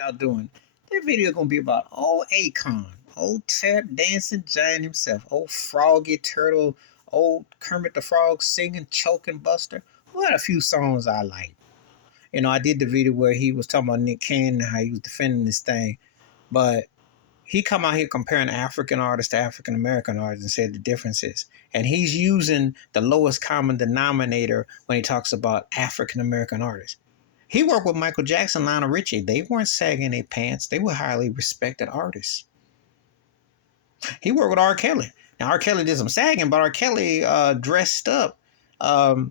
y'all doing? That video gonna be about old Akon, old tap dancing giant himself, old Froggy Turtle, old Kermit the Frog singing, choking Buster. What a few songs I like. I did the video where he was talking about Nick Cannon and how he was defending this thing, but he come out here comparing African artists to African American artists and said the differences. And he's using the lowest common denominator when he talks about African American artists. He worked with Michael Jackson, Lionel Richie. They weren't sagging their pants. They were highly respected artists. He worked with R. Kelly. Now, R. Kelly did some sagging, but R. Kelly dressed up. Say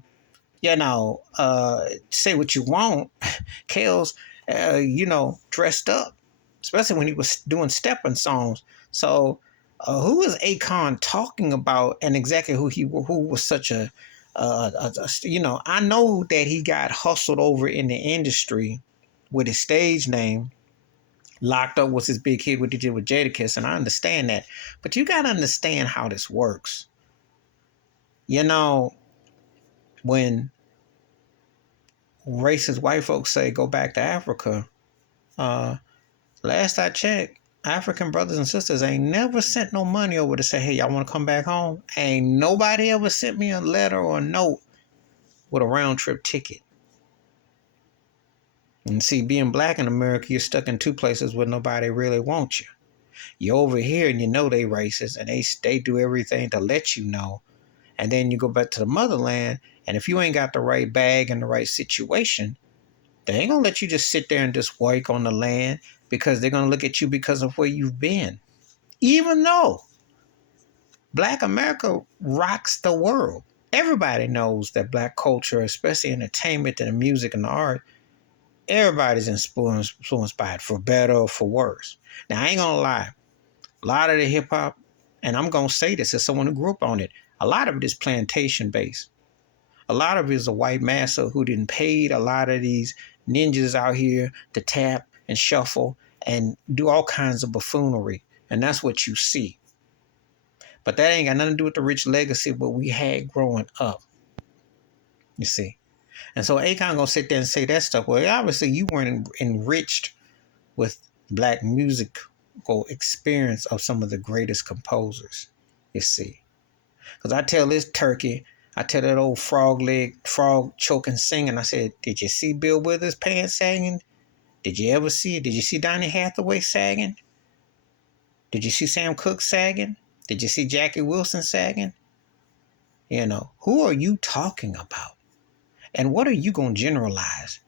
what you want. Kels, dressed up, especially when he was doing stepping songs. So, who is Akon talking about, and exactly who was such I know that he got hustled over in the industry with his stage name. Locked Up was his big hit, what he did with Jadakiss, and I understand that. But you got to understand how this works. When racist white folks say go back to Africa, last I checked, African brothers and sisters ain't never sent no money over to say, hey, y'all want to come back home? Ain't nobody ever sent me a letter or a note with a round trip ticket. And see, being black in America, you're stuck in two places where nobody really wants you. You're over here and you know they racist and they do everything to let you know. And then you go back to the motherland, and if you ain't got the right bag and the right situation, they ain't gonna let you just sit there and just work on the land, because they're gonna look at you because of where you've been. Even though Black America rocks the world. Everybody knows that Black culture, especially entertainment and the music and the art, everybody's influenced by it, for better or for worse. Now, I ain't gonna lie. A lot of the hip hop, and I'm gonna say this as someone who grew up on it, a lot of it is plantation based. A lot of it is a white massa who didn't paid a lot of these ninjas out here to tap and shuffle and do all kinds of buffoonery. And that's what you see. But that ain't got nothing to do with the rich legacy what we had growing up. You see. And so Akon gonna sit there and say that stuff. Well, obviously you weren't enriched with Black musical experience of some of the greatest composers. You see. Because I tell this turkey, I tell that old frog choking singing, I said, did you see Bill Withers' pants sagging? Did you ever see it? Did you see Donny Hathaway sagging? Did you see Sam Cooke sagging? Did you see Jackie Wilson sagging? Who are you talking about? And what are you going to generalize?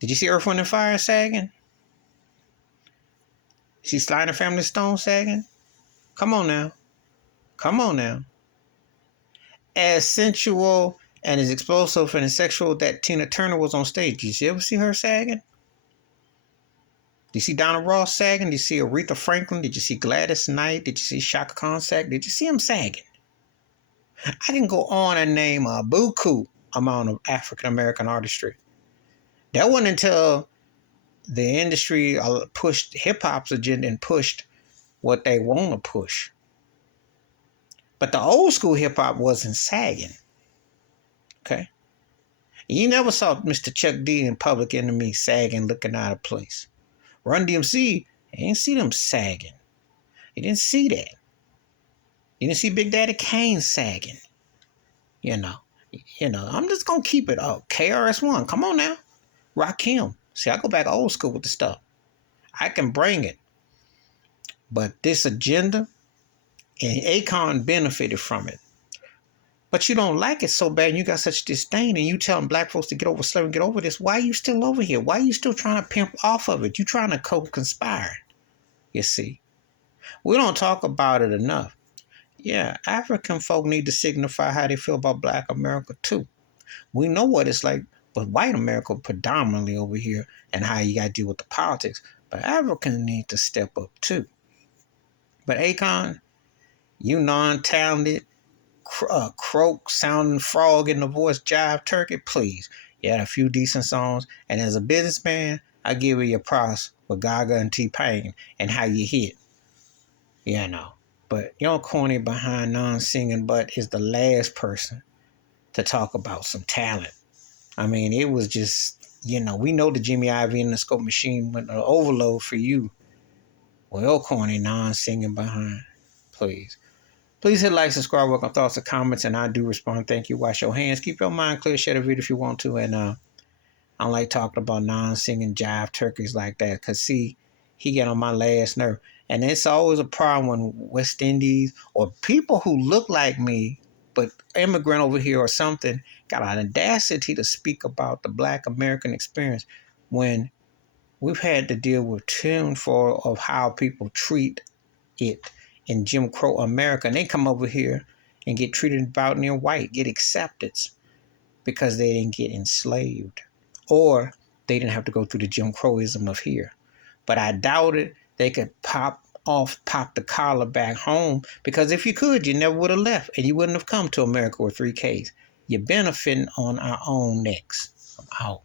Did you see Earth, Wind & Fire sagging? See Sly and the Family Stone sagging? Come on now. As sensual and as explosive and as sexual that Tina Turner was on stage, did you ever see her sagging? Did you see Donna Ross sagging? Did you see Aretha Franklin? Did you see Gladys Knight? Did you see Shaka Khan sagging? Did you see them sagging? I can go on and name a buku amount of African American artistry. That wasn't until the industry pushed hip hop's agenda and pushed what they want to push. But the old school hip hop wasn't sagging. Okay? You never saw Mr. Chuck D and Public Enemy sagging, looking out of place. Run DMC, you didn't see them sagging. You didn't see that. You didn't see Big Daddy Kane sagging. I'm just going to keep it up. KRS-One, come on now. Rakim. See, I go back old school with the stuff. I can bring it. But this agenda, and Akon benefited from it. But you don't like it so bad, and you got such disdain, and you telling Black folks to get over slavery, get over this. Why are you still over here? Why are you still trying to pimp off of it? You trying to co-conspire, you see. We don't talk about it enough. Yeah, African folk need to signify how they feel about Black America too. We know what it's like with white America predominantly over here and how you got to deal with the politics. But Africans need to step up too. But Akon, you non-talented, croak, sounding frog in the voice, jive turkey, please. You had a few decent songs. And as a businessman, I give you your props with Gaga and T-Pain and how you hit. But your corny behind non-singing butt is the last person to talk about some talent. I mean, it was just We know the Jimmy Iovine and the scope machine went an overload for you. Well, corny non-singing behind. Please. Please hit like, subscribe, welcome thoughts and comments, and I do respond. Thank you. Wash your hands. Keep your mind clear. Share the video if you want to. And I don't like talking about non-singing jive turkeys like that. Because, see, he get on my last nerve. And it's always a problem when West Indies or people who look like me, but immigrant over here or something, got an audacity to speak about the Black American experience when we've had to deal with tuneful of how people treat it in Jim Crow America. And they come over here and get treated about near white, get acceptance because they didn't get enslaved or they didn't have to go through the Jim Crowism of here. But I doubted they could pop the collar back home, because if you could, you never would have left and you wouldn't have come to America with 3 Ks. You're benefiting on our own necks. I'm out.